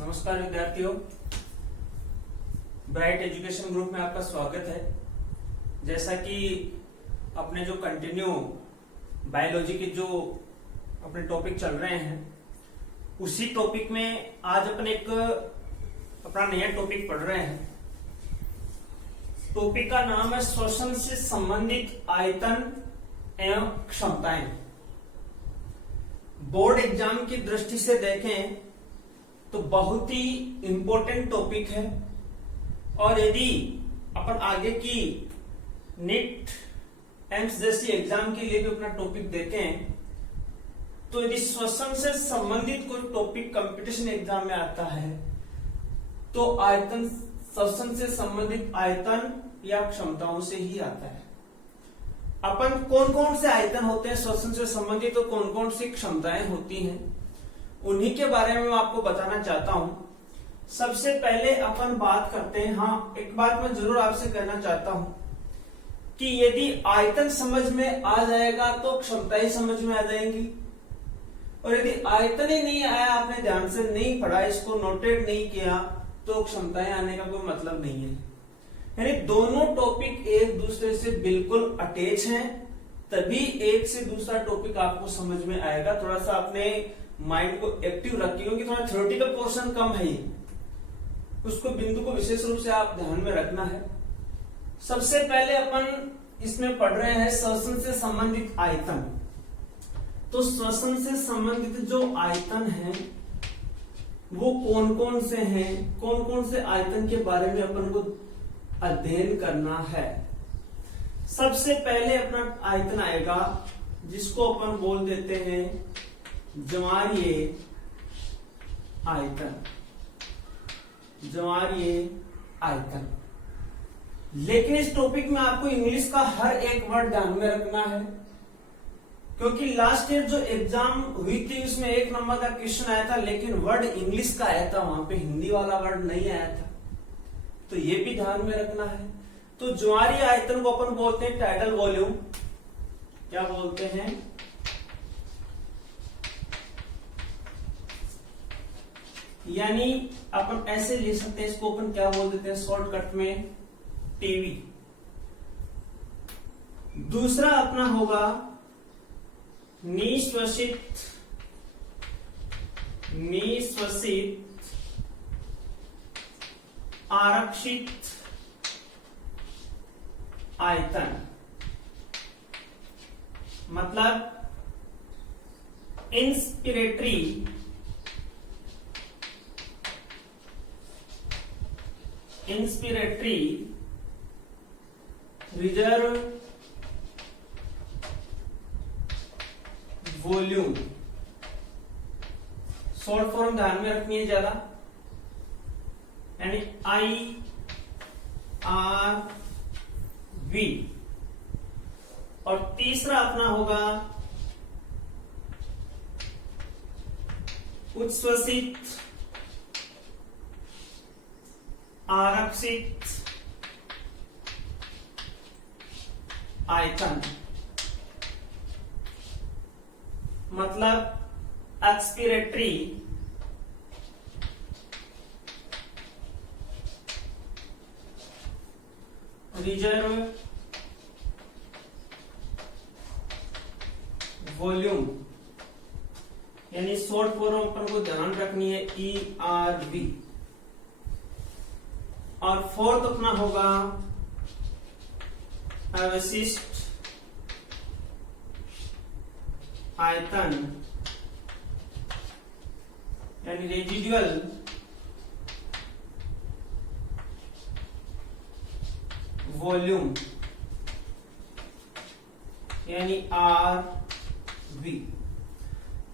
नमस्कार विद्यार्थियों, bright education group में आपका स्वागत है। जैसा कि अपने जो कंटिन्यू बायोलॉजी के जो अपने टॉपिक चल रहे हैं, उसी टॉपिक में आज अपन एक अपना नया टॉपिक पढ़ रहे हैं। टॉपिक का नाम है श्वसन से संबंधित आयतन एवं क्षमताएं। बोर्ड एग्जाम की दृष्टि से देखें तो बहुत ही इंपॉर्टेंट टॉपिक है, और यदि अपन आगे की नीट एम्स जैसी एग्जाम के लिए भी अपना टॉपिक देखें तो यदि श्वसन से संबंधित कोई टॉपिक कंपटीशन एग्जाम में आता है तो आयतन, श्वसन से संबंधित आयतन या क्षमताओं से ही आता है। अपन कौन कौन से आयतन होते हैं श्वसन से संबंधित और कौन कौन सी क्षमताएं होती हैं, उन्हीं के बारे में मैं आपको बताना चाहता हूं। सबसे पहले अपन बात करते हैं। हाँ, एक बात मैं जरूर आपसे कहना चाहता हूं कि यदि आयतन समझ में आ जाएगा तो क्षमताएं समझ में आ जाएंगी, और यदि आयतन ही नहीं आया, आपने ध्यान से नहीं पढ़ा, इसको नोटेड नहीं किया, तो क्षमताएं आने का कोई मतलब नहीं है। यानी दोनों टॉपिक एक दूसरे से बिल्कुल अटैच हैं, तभी एक से दूसरा टॉपिक आपको समझ में आएगा। थोड़ा सा अपने माइंड को एक्टिव रखिए, क्योंकि थोड़ा थ्योरेटिकल पोर्शन कम है, उसको बिंदु को विशेष रूप से आप ध्यान में रखना है। सबसे पहले अपन इसमें पढ़ रहे हैं श्वसन से संबंधित आयतन। तो श्वसन से संबंधित जो आयतन है वो कौन कौन से हैं, कौन कौन से आयतन के बारे में अपन को अध्ययन करना है। सबसे पहले अपना आयतन आएगा जिसको अपन बोल देते हैं ज्वारीय आयतन। ज्वारीय आयतन। लेकिन इस टॉपिक में आपको इंग्लिश का हर एक वर्ड ध्यान में रखना है, क्योंकि लास्ट ईयर जो एग्जाम हुई थी उसमें 1 नंबर का क्वेश्चन आया था, लेकिन वर्ड इंग्लिश का आया था, वहां पे हिंदी वाला वर्ड नहीं आया था, तो ये भी ध्यान में रखना है। तो ज्वारीय आयतन को अपन बोलते हैं टाइडल वॉल्यूम। क्या बोलते हैं? यानी अपन ऐसे लिख सकते हैं, इसको अपन क्या बोल देते हैं शॉर्टकट में, टीवी। दूसरा अपना होगा निश्वसित आरक्षित आयतन। मतलब inspiratory reserve volume. Short form ध्यान में रखनी है ज्यादा, यानी IRV। और तीसरा अपना होगा उच्छ्वसित आरक्षित आयतन। मतलब एक्सपिरेटरी रिजर्व वॉल्यूम, यानी शॉर्ट फॉर्म अपन को ध्यान रखनी है ERV। और फोर्थ अपना होगा अवशिष्ट आयतन, यानी रेजिडुअल वॉल्यूम, यानी RV।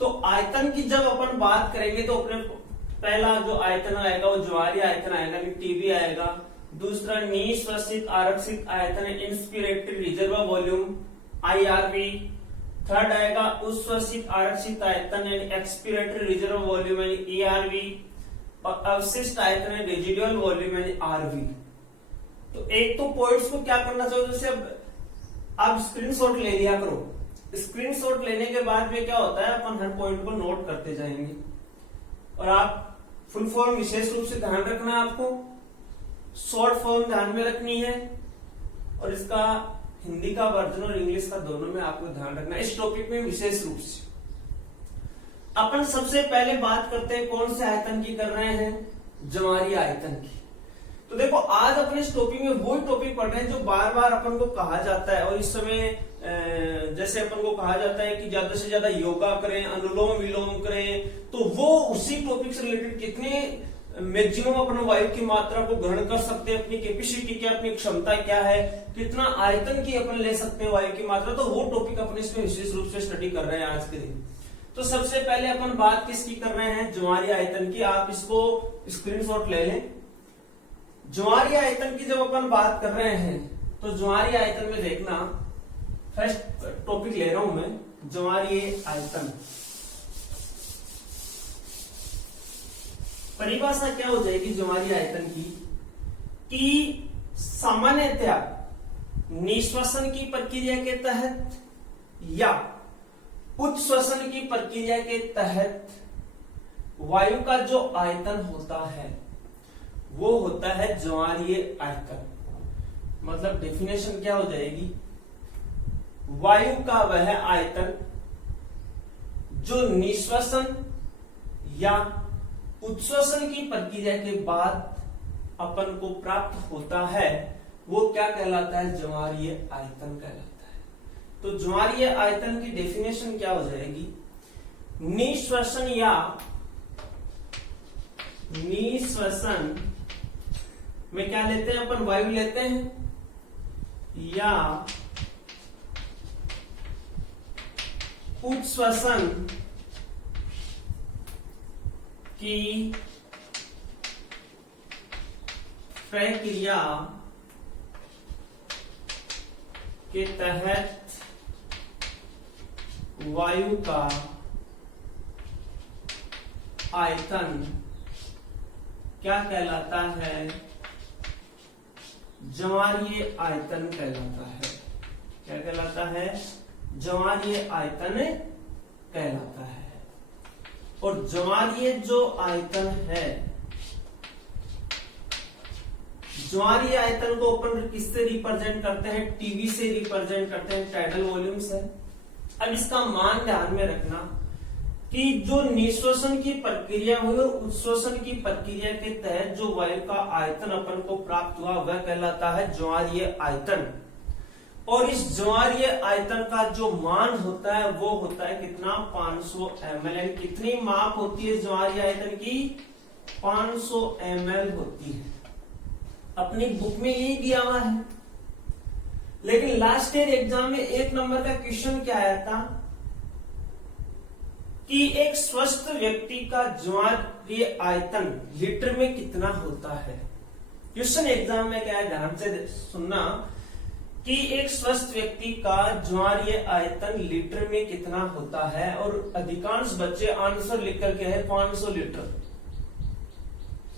तो आयतन की जब अपन बात करेंगे तो अपने पहला जो आयतन आएगा वो ज्वारीय आयतन आएगा, टीबी आएगा। दूसरा निश्वसित आरक्षित आयतन, inspiratory reserve volume, IRV। Third आएगा उच्छ्वसित आरक्षित आयतन, यानी एक्सपिरेटरी रिजर्व वॉल्यूम, यानी ERV। और अवशिष्ट आयतन है रेजिडुअल वॉल्यूम, यानी RV। तो एक तो पॉइंट्स को क्या करना चाहिए, जैसे आप स्क्रीनशॉट ले लिया करो। स्क्रीनशॉट लेने के बाद में क्या होता है, अपन हर पॉइंट को नोट करते जाएंगे और आप फुल फॉर्म विशेष रूप से ध्यान रखना है आपको, शॉर्ट फॉर्म ध्यान में रखनी है, और इसका हिंदी का वर्जन और इंग्लिश का दोनों में आपको ध्यान रखना है इस टॉपिक में विशेष रूप से। अपन सबसे पहले बात करते हैं कौन से आयतन की कर रहे हैं, ज्वारीय आयतन की। तो देखो आज अपने इस टॉपिक में वो टॉपिक पढ़ रहे हैं जो बार बार अपन को कहा जाता है, और इस समय जैसे अपन को कहा जाता है कि ज्यादा से ज्यादा योगा करें, अनुलोम विलोम करें, तो वो उसी टॉपिक से रिलेटेड कितने मैक्सिमम अपन वायु की मात्रा को ग्रहण कर सकते हैं, अपनी कैपेसिटी क्या, अपनी क्षमता क्या है, कितना आयतन की अपन ले सकते हैं वायु की मात्रा, तो वो टॉपिक अपन इसमें विशेष रूप से स्टडी कर रहे हैं आज के दिन। तो सबसे पहले अपन बात किसकी कर रहे हैं, ज्वारीय आयतन की। आप इसको स्क्रीनशॉट ले लें। ज्वारीय आयतन की जब अपन बात कर रहे हैं तो ज्वारीय आयतन में देखना, फर्स्ट टॉपिक ले रहा हूं मैं, ज्वारीय आयतन। परिभाषा क्या हो जाएगी ज्वारीय आयतन की, कि सामान्यतया निश्वसन की प्रक्रिया के तहत या उच्छ्वसन की प्रक्रिया के तहत वायु का जो आयतन होता है वो होता है ज्वारीय आयतन। मतलब डेफिनेशन क्या हो जाएगी, वायु का वह आयतन जो निश्वसन या उच्छ्वसन की प्रक्रिया के बाद अपन को प्राप्त होता है वो क्या कहलाता है, ज्वारीय आयतन कहलाता है। तो ज्वारीय आयतन की डेफिनेशन क्या हो जाएगी, निश्वसन या निश्वसन में क्या लेते हैं अपन, वायु लेते हैं, या उच्छ्वसन की प्रक्रिया के तहत वायु का आयतन क्या कहलाता है, ज्वारीय आयतन कहलाता है। क्या कहलाता है, ज्वारीय आयतन कहलाता है। और ज्वारीय जो आयतन है, ज्वारीय आयतन को अपन किससे रिप्रेजेंट करते हैं, टीवी से रिप्रेजेंट करते हैं, टाइडल वॉल्यूम से। अब इसका मान ध्यान में रखना कि जो निश्वसन की प्रक्रिया हुई और उच्छ्वसन की प्रक्रिया के तहत जो वायु का आयतन अपन को प्राप्त हुआ वह कहलाता है ज्वारीय आयतन। और इस ज्वारीय आयतन का जो मान होता है वो होता है कितना, 500 ml। कितनी माप होती है ज्वारीय आयतन की, 500 ml होती है। अपनी बुक में यही दिया हुआ है, लेकिन लास्ट ईयर एग्जाम में 1 नंबर का क्वेश्चन क्या आया था कि एक स्वस्थ व्यक्ति का ज्वारीय आयतन लीटर में कितना होता है। क्वेश्चन एग्जाम में क्या है, ध्यान से सुनना, कि एक स्वस्थ व्यक्ति का ज्वारीय आयतन लीटर में कितना होता है, और अधिकांश बच्चे आंसर लिख करके है 500 लीटर,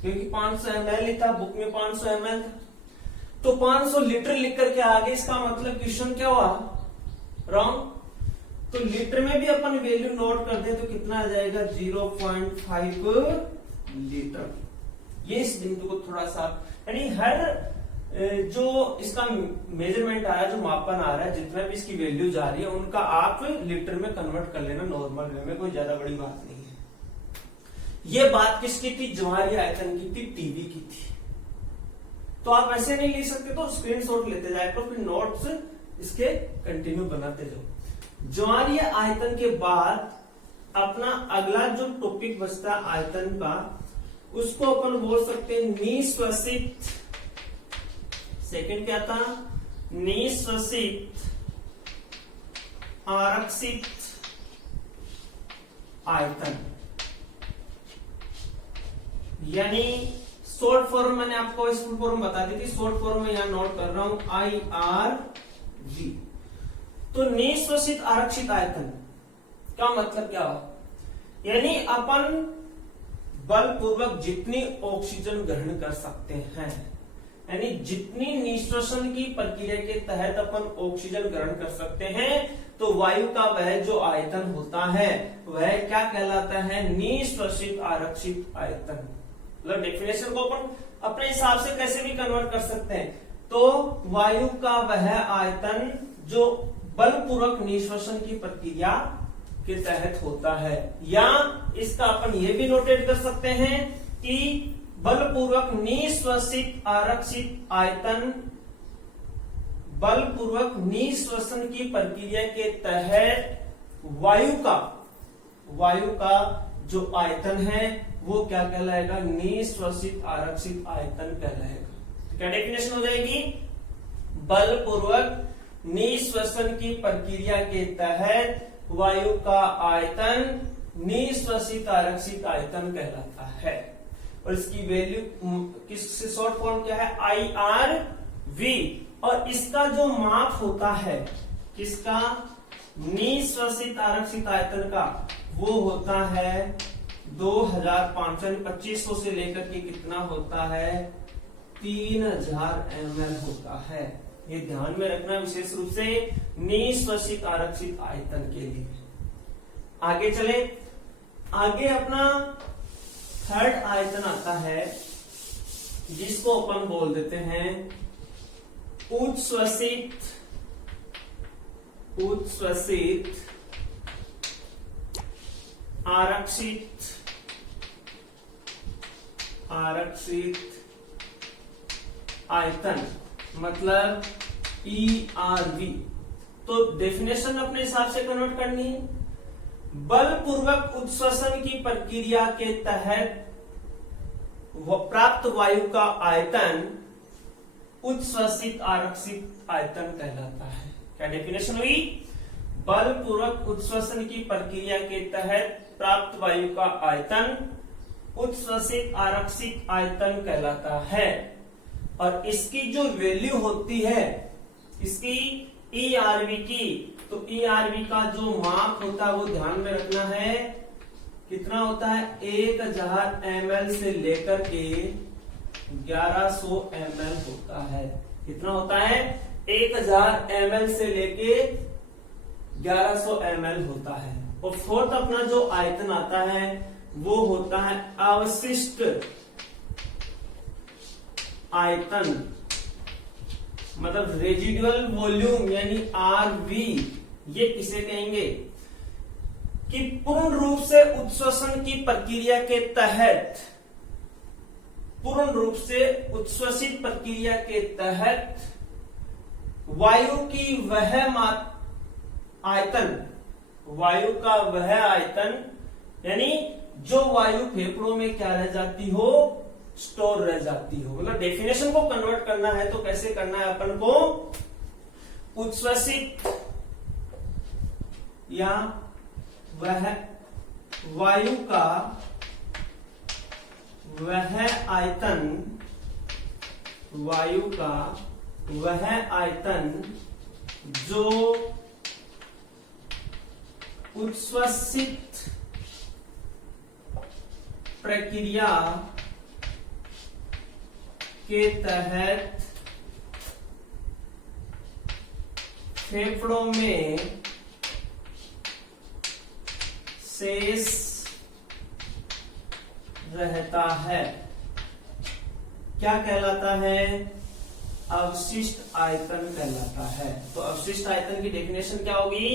क्योंकि 500 ml था, बुक में 500 ml था, तो 500 लीटर लिख करके आगे, इसका मतलब क्वेश्चन क्या हुआ, रॉन्ग। तो लीटर में भी अपन वैल्यू नोट कर दे तो कितना आ जाएगा, 0.5 लीटर। ये इस बिंदु को थोड़ा सा, यानी हर जो इसका मेजरमेंट आ रहा है, जो मापन आ रहा है, जितना भी इसकी वैल्यू जा रही है उनका आप लीटर में कन्वर्ट कर लेना नॉर्मल वे में, कोई ज्यादा बड़ी बात नहीं है। ये बात किसकी थी, ज्वारीय आयतन की थी, टीवी की थी। तो आप ऐसे नहीं लिख सकते, तो स्क्रीनशॉट लेते जाए तो फिर नोट्स इसके कंटिन्यू बनाते जाओ। ज्वारीय आयतन के बाद अपना अगला जो टॉपिक बचता आयतन का, उसको अपन बोल सकते हैं निश्वसित। सेकंड क्या था, निश्वसित आरक्षित आयतन। यानी शॉर्ट फॉर्म मैंने आपको इस फुल फॉर्म बता दी थी, शॉर्ट फॉर्म में यहां नोट कर रहा हूं IRV। तो निश्वसित आरक्षित आयतन का मतलब क्या हुआ, यानी अपन बलपूर्वक जितनी ऑक्सीजन ग्रहण कर सकते हैं, यानी जितनी निश्वसन की प्रक्रिया के तहत अपन ऑक्सीजन ग्रहण कर सकते हैं, तो वायु का वह जो आयतन होता है वह क्या कहलाता है, निश्वसित आरक्षित आयतन। मतलब डेफिनेशन को अपन अपने हिसाब से कैसे भी कन्वर्ट कर सकते हैं। तो वायु का वह आयतन जो बलपूर्वक निष्वसन की प्रक्रिया के तहत होता है, या इसका अपन ये भी नोटेट कर सकते हैं कि बलपूर्वक निष्वसित आरक्षित आयतन बलपूर्वक निष्वसन की प्रक्रिया के तहत वायु का जो आयतन है वो क्या कहलाएगा, निष्वसित आरक्षित आयतन कहलाएगा। तो क्या डेफिनेशन हो जाएगी, बलपूर्वक निष्वसन की प्रक्रिया के तहत वायु का आयतन निष्वसित आरक्षित आयतन कहलाता है। और इसकी वैल्यू किससे शॉर्ट फॉर्म क्या है, IRV। और इसका जो माप होता है किसका, निष्वसित आरक्षित आयतन का, वो होता है 2500 से लेकर के कितना होता है, 3000 ml होता है। ये ध्यान में रखना विशेष रूप से निष्वसित आरक्षित आयतन के लिए। आगे चले, आगे अपना थर्ड आयतन आता है जिसको अपन बोल देते हैं उच्छ्वसित आरक्षित आयतन, मतलब ERV। तो डेफिनेशन अपने हिसाब से कन्वर्ट करनी है। बलपूर्वक उच्छ्वसन की प्रक्रिया के तहत प्राप्त वायु का आयतन उच्छ्वसित आरक्षित आयतन कहलाता है। क्या डेफिनेशन हुई, बलपूर्वक उच्छ्वसन की प्रक्रिया के तहत प्राप्त वायु का आयतन उच्छ्वसित आरक्षित आयतन कहलाता है। और इसकी जो वैल्यू होती है इसकी ERV की, तो ERV का जो माप होता है वो ध्यान में रखना है, कितना होता है, 1000 ml से लेकर के 1100 ml होता है। कितना होता है, 1000 ml से लेके 1100 ml होता है। और फोर्थ अपना जो आयतन आता है वो होता है अवशिष्ट आयतन, मतलब रेजिडुअल वॉल्यूम यानी RV। ये किसे कहेंगे कि पूर्ण रूप से उच्छ्वसन की प्रक्रिया के तहत, पूर्ण रूप से उच्छ्वसित प्रक्रिया के तहत वायु की वह आयतन, वायु का वह आयतन यानी जो वायु फेफड़ों में क्या रह जाती हो, स्टोर रह जाती हो। मतलब डेफिनेशन को कन्वर्ट करना है तो कैसे करना है अपन को, उच्छ्वसित या वह वायु का वह आयतन, वायु का वह आयतन जो उच्छ्वसित प्रक्रिया के तहत फेफड़ों में शेष रहता है, क्या कहलाता है, अवशिष्ट आयतन कहलाता है। तो अवशिष्ट आयतन की डेफिनेशन क्या होगी,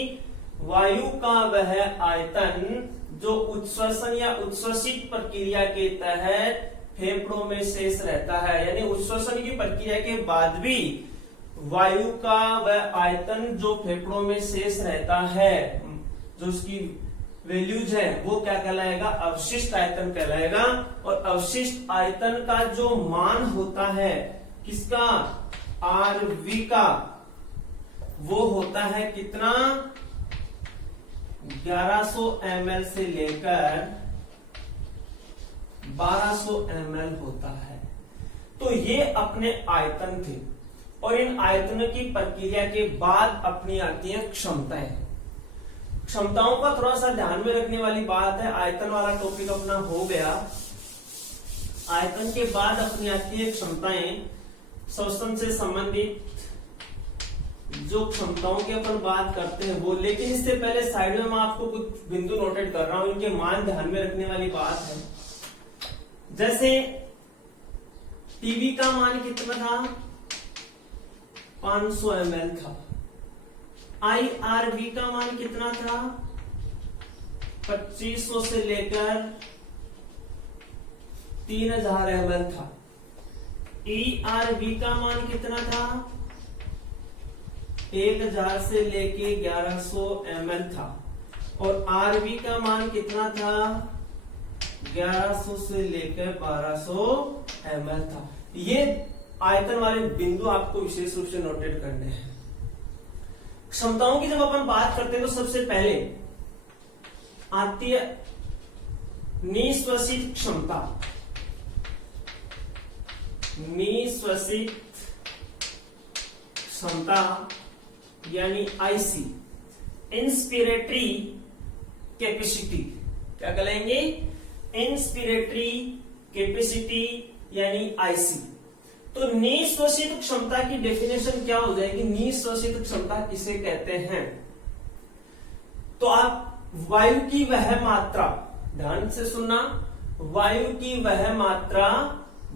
वायु का वह आयतन जो उच्छ्वसन या उच्छ्वसित प्रक्रिया के तहत फेफड़ों में शेष रहता है, यानी उच्छ्वसन की प्रक्रिया के बाद भी वायु का वह आयतन जो फेफड़ों में शेष रहता है, जो उसकी वैल्यूज है वो क्या कहलाएगा, अवशिष्ट आयतन कहलाएगा। और अवशिष्ट आयतन का जो मान होता है किसका, RV का, वो होता है कितना, 1100 ml से लेकर 1200 ml होता है। तो ये अपने आयतन थे। और इन आयतनों की प्रक्रिया के बाद अपनी आती है क्षमताएं। क्षमताओं का थोड़ा सा ध्यान में रखने वाली बात है, आयतन वाला टॉपिक अपना हो गया। आयतन के बाद अपनी आती है क्षमताएं, श्वसन से संबंधित जो क्षमताओं की अपन बात करते हैं वो। लेकिन इससे पहले साइड में मैं आपको कुछ बिंदु नोटेट कर रहा हूं, इनके मान ध्यान में रखने वाली बात है। जैसे टीवी का मान कितना था, 500 ml था। IRV का मान कितना था, 2500 से लेकर 3000 ml था। ERV का मान कितना था, 1000 से लेके 1100 ml था। और RV का मान कितना था, 1100 से लेकर 1200 ml था। ये आयतन वाले बिंदु आपको विशेष रूप से नोटेट करने हैं। क्षमताओं की जब अपन बात करते हैं तो सबसे पहले आती है निःश्वसित क्षमता। निःश्वसित क्षमता यानी आईसी, इंस्पिरेटरी कैपेसिटी, क्या कहलाएंगे, इंस्पिरेटरी कैपेसिटी यानी आईसी। तो निःश्वसित क्षमता की डेफिनेशन क्या हो जाएगी, निःश्वसित क्षमता किसे कहते हैं। तो आप वायु की वह मात्रा, ध्यान से सुनना, वायु की वह मात्रा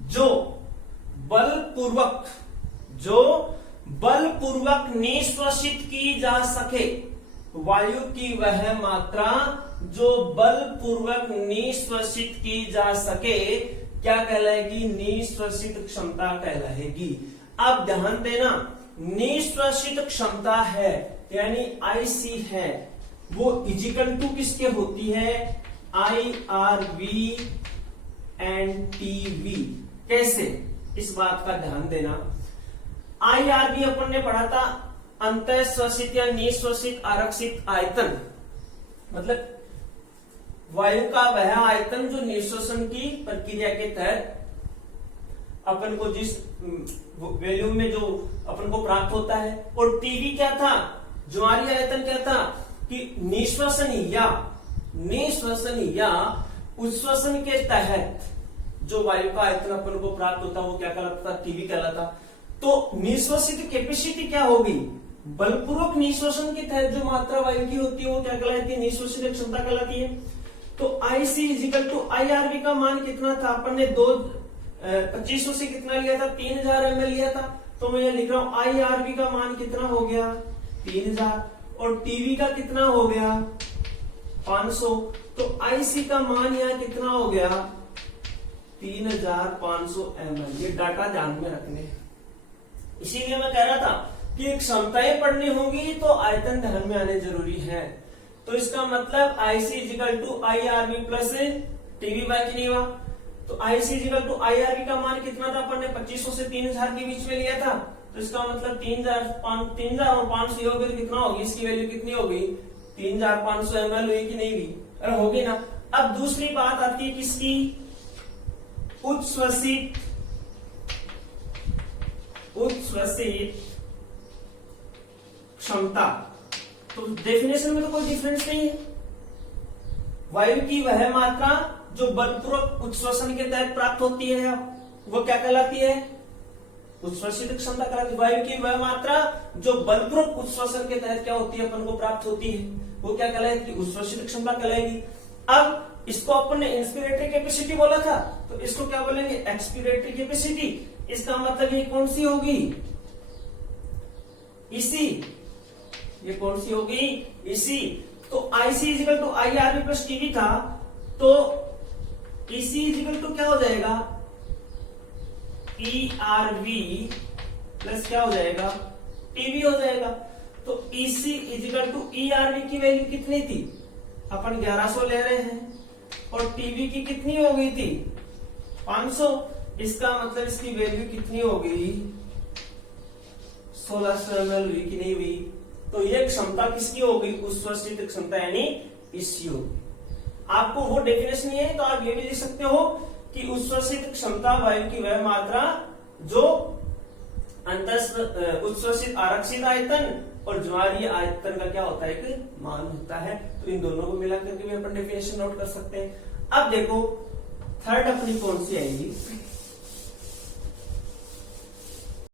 जो बलपूर्वक निःश्वसित की जा सके, वायु की वह मात्रा जो बलपूर्वक निःश्वसित की जा सके क्या कहलाएगी, निःश्वसित क्षमता कहलाएगी। अब ध्यान देना, निःश्वसित क्षमता है यानी आईसी है, वो इजिकल टू किसके होती है, IRV एंड TV। कैसे, इस बात का ध्यान देना। IRV अपन ने पढ़ा था अंतःश्वसित या निःश्वसित आरक्षित आयतन, मतलब वायु का वह आयतन जो निःश्वसन की प्रक्रिया के तहत अपन को जिस वैल्यू में जो अपन को प्राप्त होता है। और टीवी क्या था, ज्वारीय आयतन क्या था कि निःश्वसन या उच्छ्वसन के तहत जो वायु का आयतन अपन को प्राप्त होता वो क्या कहलाता था, टीवी कहलाता। तो निःश्वसित कैपेसिटी क्या होगी, बलपूर्वक निःश्वसन के तहत जो मात्रा वायु की होती है वो क्या कहलाती है, निःश्वसित क्षमता कहलाती है। तो IC इजिकल टू IRV का मान कितना था, अपन ने 2500 से कितना लिया था, 3000 ml लिया था। तो मैं ये लिख रहा हूं IRV का मान कितना हो गया, 3000, और TV का कितना हो गया, 500। तो IC का मान यहाँ कितना हो गया, 3500 ml। ये डाटा ध्यान में रखने, इसीलिए मैं कह रहा था कि क्षमताएं पढ़नी होंगी तो आयतन ध्यान में आने जरूरी है। तो इसका मतलब IC is equal to IRV plus TV by नहीं हुआ। तो IC इजिकल टू IRV का मान कितना था, अपन ने 2500 से 3000 के बीच में लिया था। तो इसका मतलब 3000 और 500 हो गए तो कितना होगी, इसकी वैल्यू कितनी होगी, 3500 ml हुई कि नहीं हुई, अरे होगी ना। अब दूसरी बात आती है किसकी, उच्छ्वसित क्षमता। तो डेफिनेशन में तो कोई डिफरेंस नहीं है। वायु की वह मात्रा जो बलपूर्वक उच्छ्वसन के तहत प्राप्त होती है वो क्या कहलाती है, उच्छ्वसित क्षमता कहलाती है। वायु की वह मात्रा जो बलपूर्वक उच्छ्वसन के तहत क्या होती है, अपन को प्राप्त होती है, वो क्या कहलाएगी, उच्छ्वसित क्षमता कहलाएगी। अब इसको अपन ने इंस्पिरेटरी कैपेसिटी बोला था, तो इसको क्या बोलेंगे, एक्सपिरेटरी कैपेसिटी। इसका मतलब ये कौन सी होगी, इसी, ये कौन सी होगी, इसी। तो IC is equal to IRV plus TV था, तो EC इजिकल टू क्या हो जाएगा, ERV प्लस क्या हो जाएगा, TV हो जाएगा। तो EC इजिकल टू ERV की वैल्यू कितनी थी, अपन 1100 ले रहे हैं, और TV की कितनी हो गई थी, 500। इसका मतलब इसकी वैल्यू कितनी होगी, 1600 ml हुई कि नहीं हुई। तो ये क्षमता किसकी होगी, उच्छ्वसित क्षमता यानी इसकी होगी। आपको वो डेफिनेशन नहीं है तो आप ये भी लिख सकते हो कि उच्छ्वसित क्षमता वायु की वह मात्रा जो उच्छ्वसित आरक्षित आयतन और ज्वारीय आयतन का क्या होता है, एक मान होता है। तो इन दोनों को मिला करके भी अपन डेफिनेशन नोट कर सकते हैं। अब देखो थर्ड अपनी कौन सी आएगी,